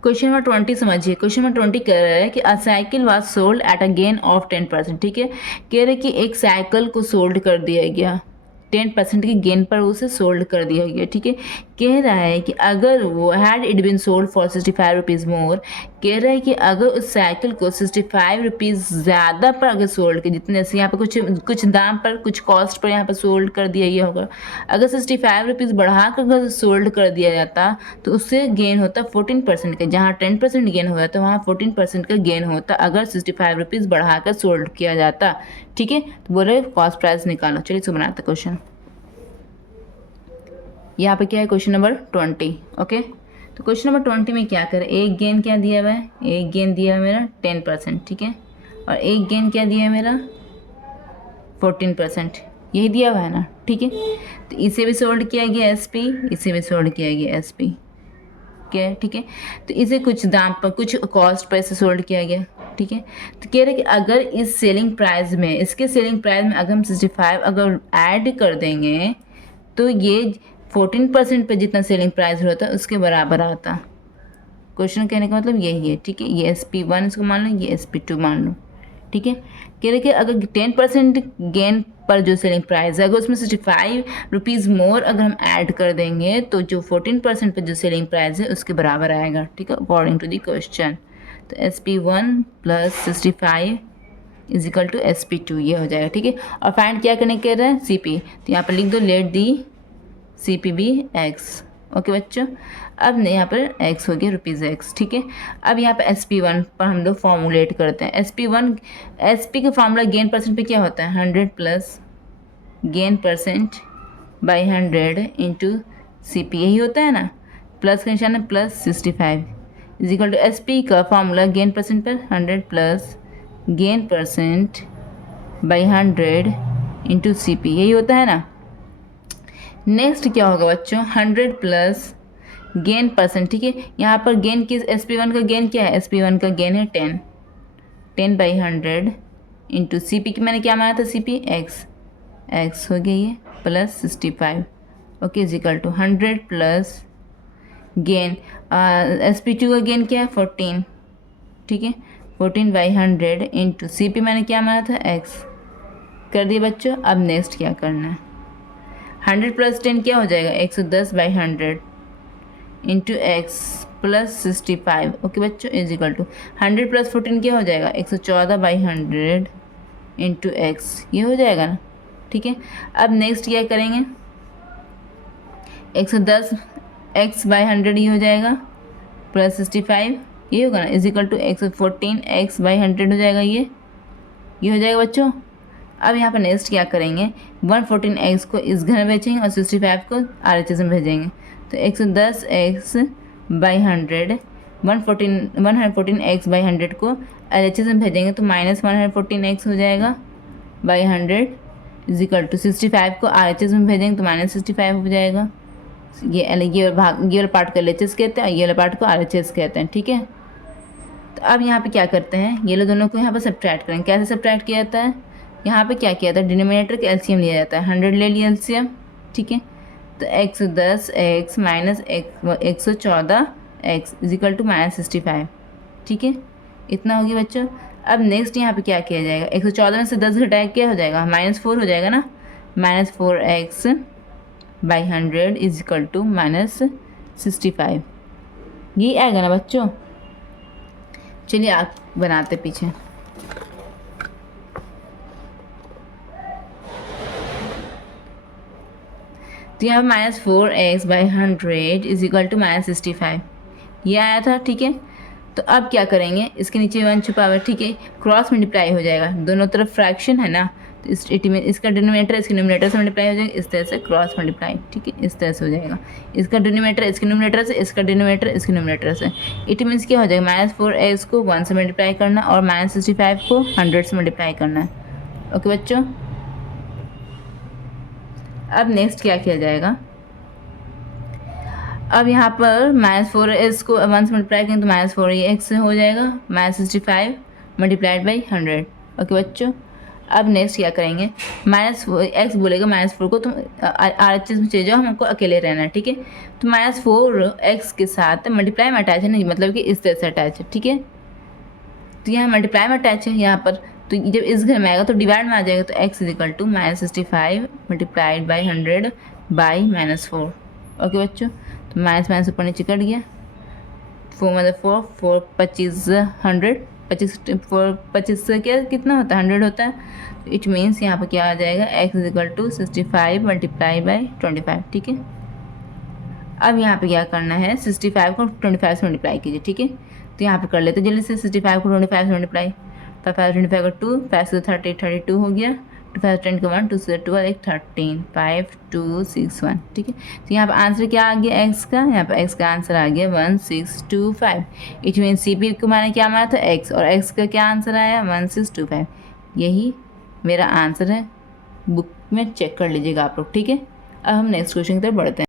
Question number 20 समझिए। Question number 20 कह रहा है कि अ cycle was sold at a gain of 10%। ठीक है, कह रहे कि एक साइकिल को सोल्ड कर दिया गया 10% के गेन पर, उसे सोल्ड कर दिया गया। ठीक है, कह रहा है कि अगर वो had it been sold for 65 rupees more, कह रहा है कि अगर उस साइकिल को 65 रुपीज़ ज़्यादा पर अगर सोल्ड कर, जितने जैसे यहाँ पर कुछ दाम पर, कुछ कॉस्ट पर यहाँ पर सोल्ड कर दिया गया होगा, अगर 65 रुपीज़ बढ़ा कर अगर सोल्ड कर दिया जाता तो उससे गेन होता 14% का। जहाँ 10% गेन हुआ तो वहाँ 14% का गेन होता अगर 65 रुपीज़ बढ़ा कर सोल्ड किया जाता। ठीक है, तो बोले कॉस्ट प्राइस निकालो। चलिए इसको बनाते क्वेश्चन। यहाँ पे क्या है, क्वेश्चन नंबर 20। ओके, तो क्वेश्चन नंबर 20 में क्या करें, एक गेन क्या दिया हुआ है, एक गेन दिया है मेरा 10%। ठीक है, और एक गेन क्या दिया है मेरा 14%, यही दिया हुआ है ना। ठीक है, तो इसे भी सोल्ड किया गया SP, इसे भी सोल्ड किया गया SP। क्या, ठीक है, तो इसे कुछ दाम पर, कुछ कॉस्ट पर इसे सोल्ड किया गया। ठीक है, तो कह रहे कि अगर इस सेलिंग प्राइस में, इसके सेलिंग प्राइस में अगर हम 65 अगर ऐड कर देंगे तो ये 14% पे जितना सेलिंग प्राइस होता है उसके बराबर आता। क्वेश्चन कहने का मतलब यही है। ठीक है, ये SP1 इसको मान लो, ये SP2 मान लो। ठीक है, कह रहे कि अगर 10% गेन पर जो सेलिंग प्राइस है, अगर उसमें 65 रुपीज़ मोर अगर हम ऐड कर देंगे तो जो 14% पर जो सेलिंग प्राइस है उसके बराबर आएगा। ठीक है, अकॉर्डिंग टू द क्वेश्चन। तो SP1 plus 65 is equal to SP2 ये हो जाएगा। ठीक है, और फाइंड क्या करने कह रहे हैं, CP, तो यहाँ पर लिख दो लेट दी CP भी X। ओके बच्चों, अब यहाँ पर x हो गया ₹x। ठीक है, अब यहाँ पर SP1 पर हम लोग फॉर्मुलेट करते हैं। SP का फॉर्मूला गेन परसेंट पे क्या होता है, 100 plus gain percent by 100 into CP, यही होता है ना। प्लस का निशान है plus 65 is equal to SP का फॉर्मूला गेन परसेंट पर 100 plus gain percent by 100 into CP, यही होता है ना। नेक्स्ट क्या होगा बच्चों, 100 प्लस गेन परसेंट। ठीक है, यहाँ पर गेन किस, SP1 का गेन क्या है, SP1 का गेन है 10 बाई 100 इंटू CP की मैंने क्या माना था, CP X हो गया ये plus 65। Okay, is equal to 100 plus gain SP2 का गेन क्या है 14। ठीक है, 14 बाई 100 इंटू CP मैंने क्या माना था X। कर दिए बच्चों। अब नेक्स्ट क्या करना है, 100 प्लस 10 क्या हो जाएगा, 110 by 100 into X plus 65। Okay बच्चों, इज इक्वल टू 100 प्लस 14 क्या हो जाएगा, 114 बाई 100 इंटू X, ये हो जाएगा ना। ठीक है, अब नेक्स्ट क्या करेंगे, 110 X बाई 100 ये हो जाएगा प्लस 65, ये होगा ना, is equal to 114 X by 100 हो जाएगा, ये हो जाएगा बच्चों। अब यहाँ पर नेक्स्ट क्या करेंगे, 114 X को इस घर में भेजेंगे और 65 को RHS में भेजेंगे। तो 110 X बाई 100 114 X बाई 100 को LHS में भेजेंगे तो माइनस 114 X हो जाएगा बाई 100 इज इक्वल टू 65 को RHS में भेजेंगे तो माइनस 65 हो जाएगा। ये वाला पार्ट को LHS कहते हैं और ये वाला पार्ट को RHS कहते हैं। ठीक है, तो अब यहाँ पे क्या करते हैं, ये लोग दोनों को यहाँ पर सब्ट्रैक्ट करेंगे। कैसे सब्ट्रैक्ट किया जाता है, यहाँ पे क्या किया जाता है, डिनोमिनेटर का LCM लिया जाता है, 100 ले लिया LCM। ठीक है, तो 110 X minus 114 X is equal to minus 65। ठीक है, इतना हो गया बच्चों। अब नेक्स्ट यहाँ पे क्या किया जाएगा, 114 में से 10 घटाया क्या हो जाएगा, -4 हो जाएगा ना। -4X by 100 is equal to minus 65, ये आएगा ना बच्चों। चलिए आप बनाते पीछे। तो यहाँ -4X by 100 is equal to -65, ये आया था। ठीक है, तो अब क्या करेंगे, इसके नीचे 1 छुपा हुआ है। ठीक है, क्रॉस मल्टीप्लाई हो जाएगा, दोनों तरफ फ्रैक्शन है ना, तो इसका डिनोमिनेटर इसके न्यूमरेटर से मल्टीप्लाई हो जाएगा, इस तरह से क्रॉस मल्टीप्लाई। ठीक है, इस तरह से हो जाएगा, इसका डिनोमिनेटर इसके न्यूमरेटर से, इसका डिनोमिनेटर इसके न्यूमरेटर से। इट मीन्स क्या हो जाएगा, -4X को 1 से मल्टीप्लाई करना और -65 को 100 से मल्टीप्लाई करना है। ओके बच्चों, अब नेक्स्ट क्या किया जाएगा, अब यहाँ पर -4x को 1 से मल्टीप्लाई करेंगे तो -4x हो जाएगा, -65 मल्टीप्लाइड बाई 100। ओके बच्चों, अब नेक्स्ट क्या करेंगे, एक्स बोलेगा -4 को तुम RHS में चले जाओ, हमको अकेले रहना है, ठीक है। तो -4x के साथ मल्टीप्लाई में अटैच है नहीं, मतलब कि इस तरह से अटैच है, ठीक है। तो यहाँ मल्टीप्लाई में अटैच है यहाँ पर, तो जब इस घर में आएगा तो डिवाइड में आ जाएगा, तो x is equal to -65 multiplied by 100 by -4। Okay बच्चों, तो माइनस माइनस ऊपर नीचे कट गया, 4 मतलब 4 25 100, 25 से क्या कितना होता है 100 होता है। तो इट मीन्स यहाँ पर क्या आ जाएगा, x is equal to 65 multiply by 25, ठीक है। अब यहाँ पे क्या करना है, 65 को 25 से मल्टीप्लाई कीजिए, ठीक है। तो यहाँ पे कर लेते जल्दी से, 65 को 25 से मल्टीप्लाई, 5 25 का 2, 5 से 30 32 हो गया, 2 5 10 का 1, 2 से 12 एक 13, 5 2 6 1, ठीक है। तो यहाँ पे आंसर क्या आ गया x का, यहाँ पे x का आंसर आ गया 1625। इट मीन CP को मैंने क्या माना था x, और x का क्या आंसर आया 1625। यही मेरा आंसर है, बुक में चेक कर लीजिएगा आप लोग, ठीक है। अब हम नेक्स्ट क्वेश्चन की तरफ बढ़ते हैं।